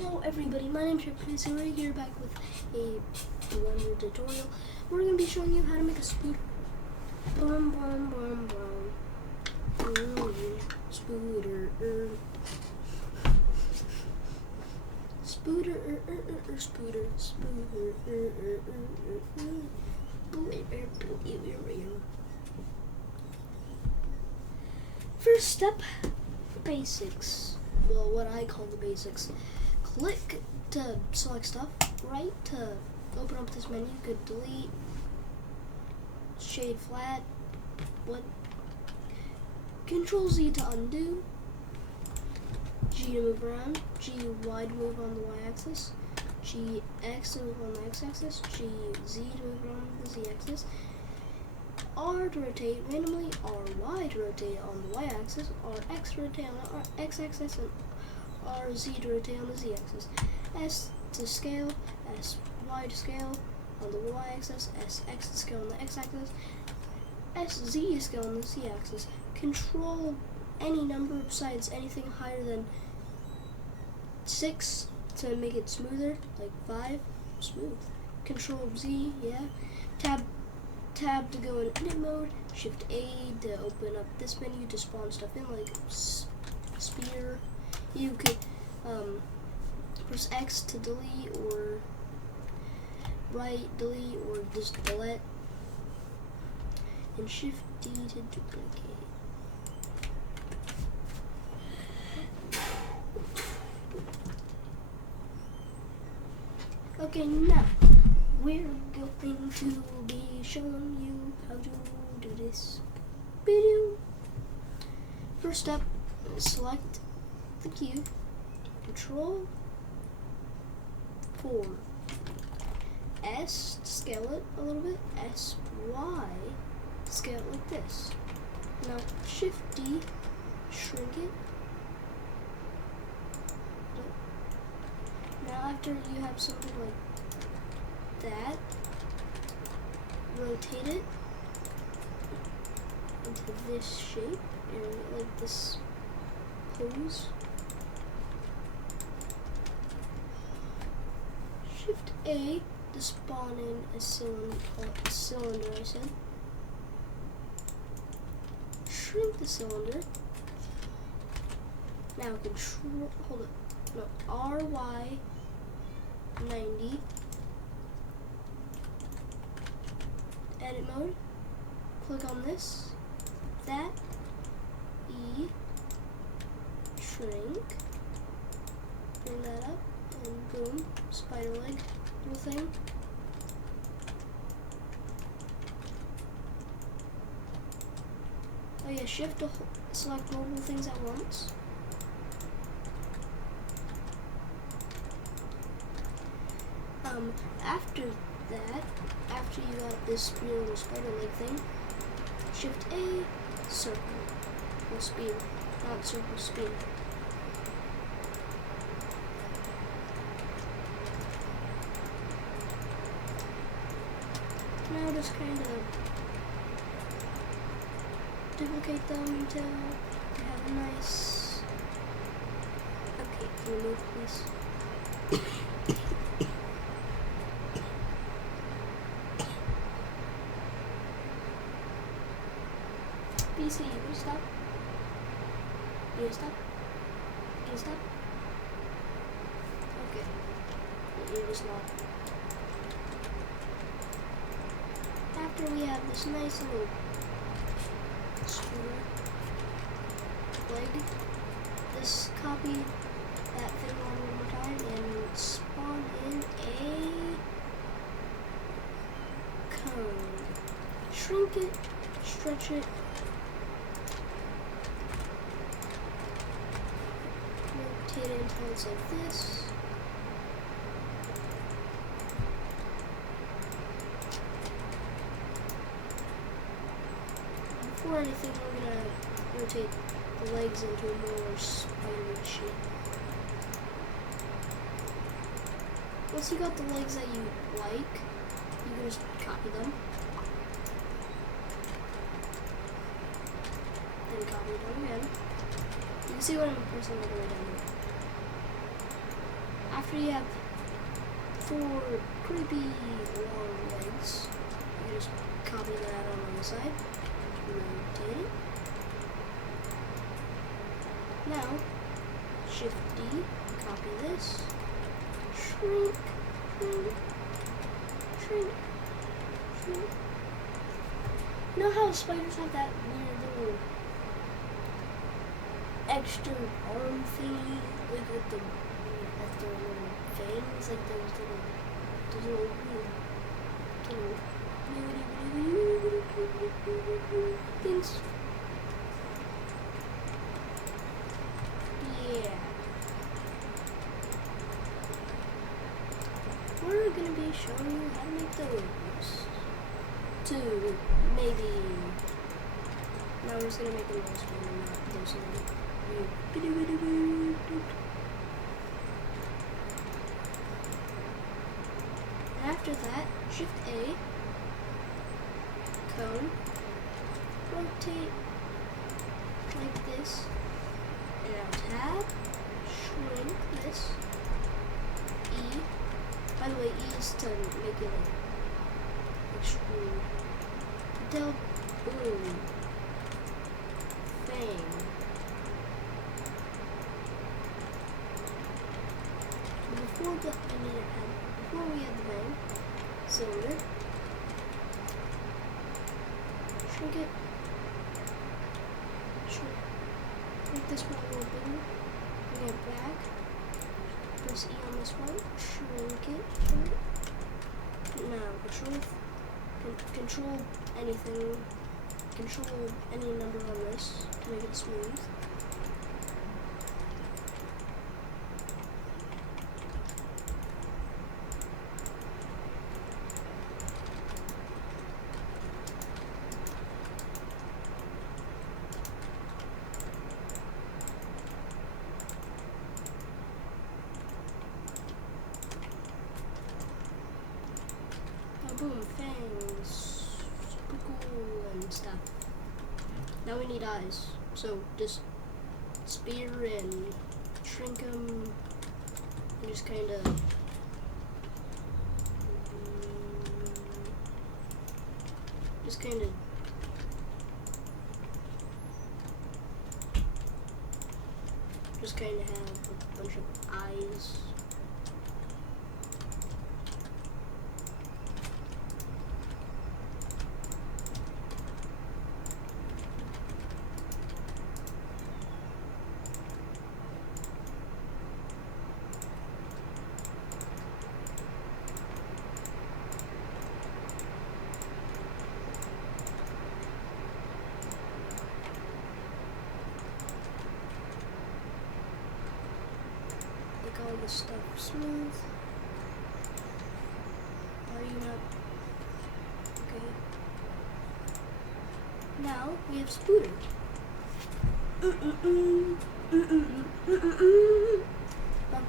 Hello everybody, my name is JPcrazy. We're here back with a Blender tutorial. We're going to be showing you how to make a spooder. Boom, boom, boom, boom. Ooh, spooder. Spooder, spooder, spooder, First step, basics. Well, what I call the basics. Click to select stuff, right to open up this menu. You could delete, shade flat, what? Control Z to undo, G to move around, G Y to move on the Y axis, G X to move on the X axis, G Z to move around the Z axis, R to rotate randomly, R Y to rotate on the Y axis, R X to rotate on the X axis, and R Z to rotate on the Z axis. S to scale, S Y to scale on the Y axis, S X to scale on the X axis, S Z to scale on the Z axis. Control any number besides anything higher than 6 to make it smoother, like 5, smooth. Control Z, yeah. Tab to go in edit mode, Shift A to open up this menu to spawn stuff in, like spear. You could press X to delete, or right delete, or just delete, and Shift D to duplicate. Okay, now we're going to be showing you how to do this video. First step, select the cube, Control 4, S to scale it a little bit, S Y to scale it like this. Now Shift D, shrink it. Now after you have something like that, rotate it into this shape, like this pose. Shift A to spawn in a cylinder, I said. Shrink the cylinder. Now control, hold it, no, RY 90. Edit mode. Click on this, that, E, shrink, bring that up, and boom, spider leg little thing. Oh yeah, Shift to select multiple things at once. After that, after you got this little spider leg thing, Shift A, circle, or speed, not circle, speed. Now just kind of duplicate them until you have a nice. Okay, can you move, please? PC, you stop. You stop. You stop. Okay. You just not. After we have this nice little screw leg, just copy that thing on one more time and spawn in a cone. Shrink it, stretch it, rotate it until it's like this. Before anything, we're going to rotate the legs into a more spider shape. Once you got the legs that you like, you can just copy them. Then copy them again. You can see what I'm pressing all the way down here. After you have 4 creepy long legs, you just copy that on the side. Rotate it. Now, Shift D, copy this. Shrink, shrink, shrink, shrink. You know how spiders have that weird little extra arm thingy, like with the little fangs, like those little things. Yeah. We're gonna be showing you how to make those. To maybe. Now we're just gonna make the nose one, not those little. After that, Shift A, cone, rotate like this, and now tab, shrink this, E. By the way, E is to make it like extrude. Del boom, fang. Before we add the bang, cylinder, shrink it, make this one a little bigger, bring it back, press E on this one, shrink it, now control anything, control any number on this to make it smooth. Boom, fangs, super cool and stuff. Now we need eyes, so just spear and shrink them, and just kind of have a bunch of eyes. All this stuff smooth. Are you not? Okay. Now we have Spooter.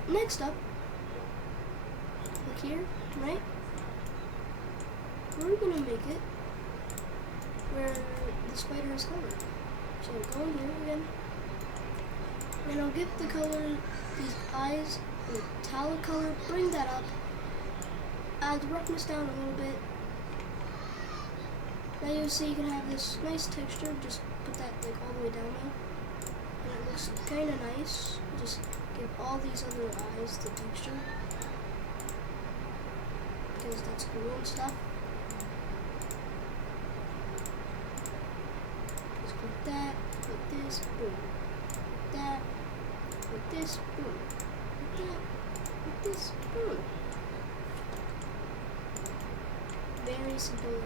Next up, look here, right? We're gonna make it where the spider is colored. So go in here again. And I'll get the color, these eyes, the metallic color, bring that up, add the roughness down a little bit. Now you'll see you can have this nice texture, just put that like all the way down now. And it looks kinda nice. Just give all these other eyes the texture, because that's cool and stuff. Just put that, put this, boom. That, with this, boom. With that, with this, boom. Very simple.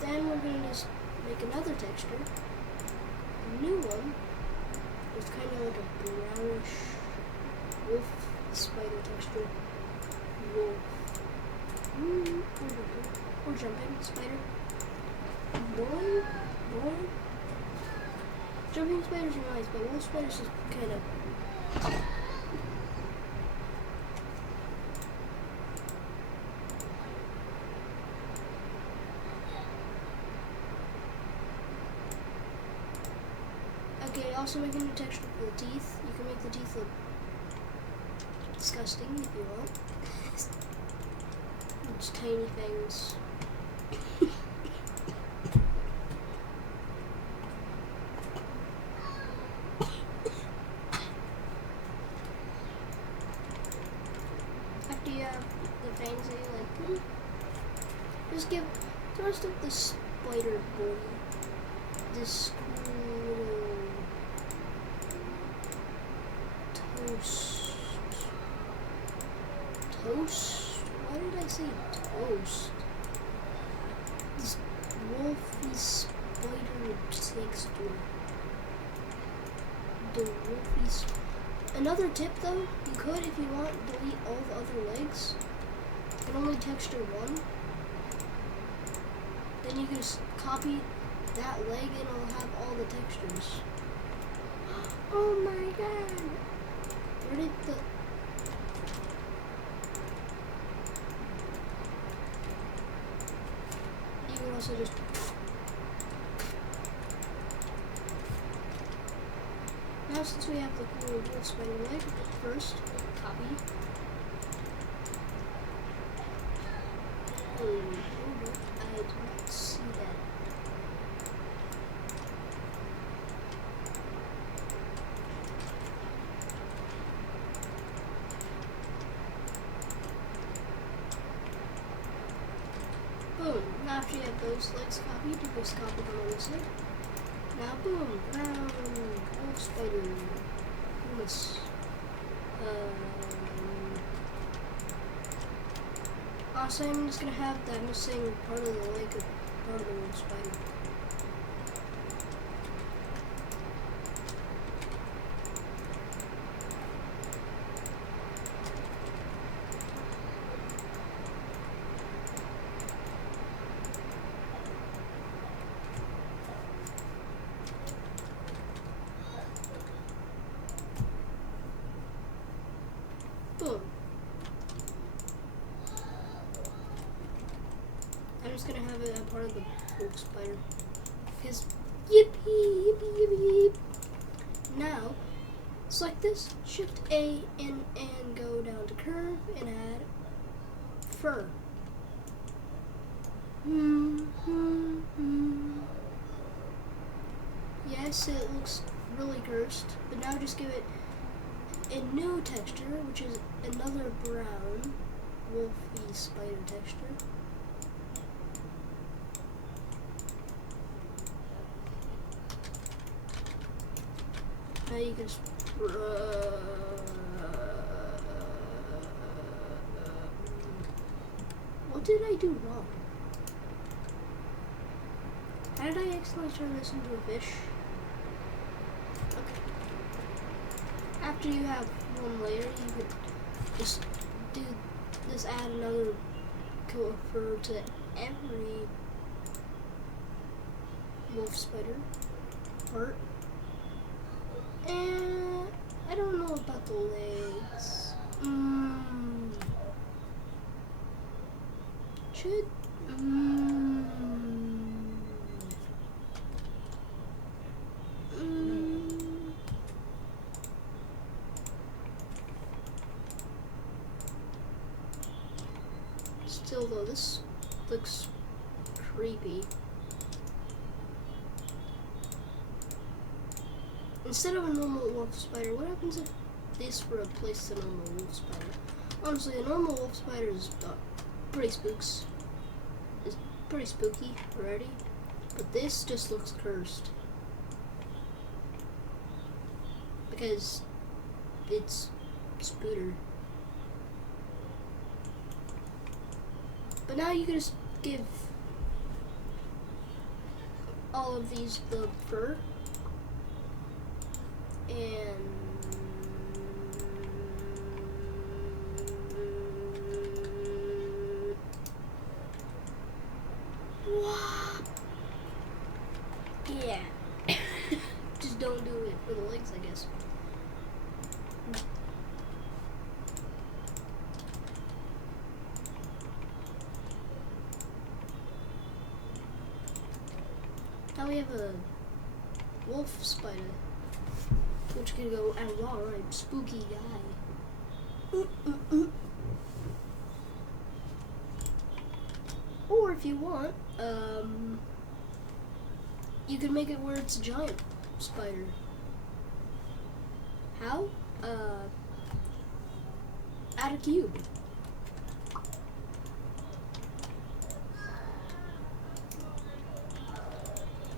Then we're going to just make another texture. A new one. It's kind of like a brownish wolf spider texture. Wolf. Or jumping spider. Boing, boing. Jumping spiders are nice, but wolf spiders just kind of. Okay, also make a new texture for the teeth. You can make the teeth look disgusting if you want. Just tiny things. After you have the fangs that you like them, just give the rest of the spider body this cool little toast. Why did I say toast? This wolfy spider texture. The wolfy. Another tip though, you could, if you want, delete all the other legs and only texture one. Then you can just copy that leg and it'll have all the textures. Oh my god! Where did the... You can also just... Now since we have the cool wolf spider leg, first, copy. Oh, hold up. I did not see that. Boom. Now after you have those legs copied, you just copy them on this side. Now boom, round wolf spider. This. Also, I'm just gonna have that missing part of the leg, part of the wolf spider. Boom. I'm just gonna have it as part of the wolf spider. Because yippee, yippee, yippee, yippee. Now, select this, Shift A and go down to curve and add fur. Yes, it looks really cursed, but now just give it a new texture, which is another brown wolfy spider texture. Now you can just what did I do wrong? How did I accidentally turn this into a fish? Okay. After you have one layer, you could just add another coat of fur to every wolf spider part. And I don't know about the legs. Should Still though, this looks creepy. Instead of a normal wolf spider, what happens if this replaced a normal wolf spider? Honestly, a normal wolf spider is pretty spooks. It's pretty spooky already, but this just looks cursed because it's spooter. But now you can just give all of these the fur. And what? Yeah. Just don't do it for the legs, I guess. Now we have a wolf spider. Which could go, oh, alright, spooky guy. Or if you want, you can make it where it's a giant spider. How? Add a cube.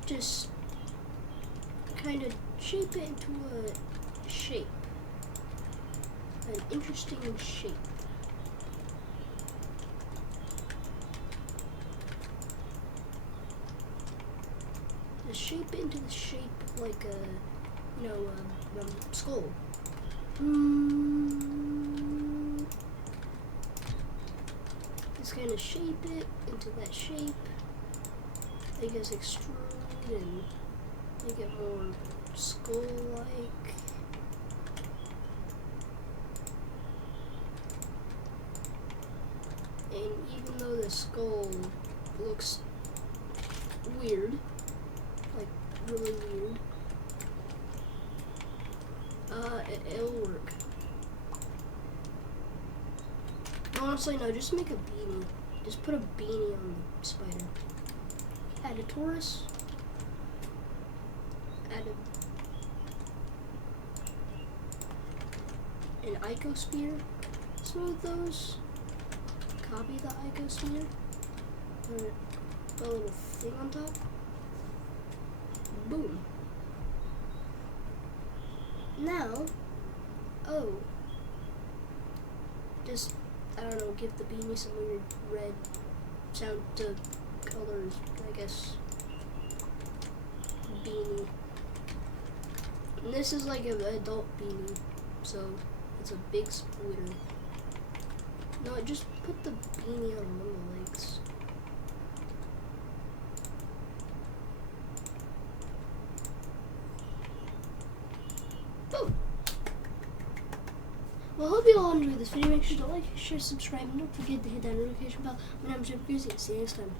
Just kind of shape it into a shape. An interesting shape. Just shape it into the shape like a, skull. Just kind of shape it into that shape. I guess extrude and make it more skull-like. And even though the skull looks weird, like really weird, it'll work. Honestly, no, just make a beanie. Just put a beanie on the spider. Add a torus. Add an icosphere. Smooth those. Copy the icosphere. Put a little thing on top. Boom. Now, just, I don't know, give the beanie some weird red sound to colors, I guess. Beanie. And this is like an adult beanie, so it's a big splitter. No, just put the beanie on one of the legs. Boom! Well, I hope you all enjoyed this video. Make sure to like, share, subscribe, and don't forget to hit that notification bell. My name is JPcrazy. See you next time.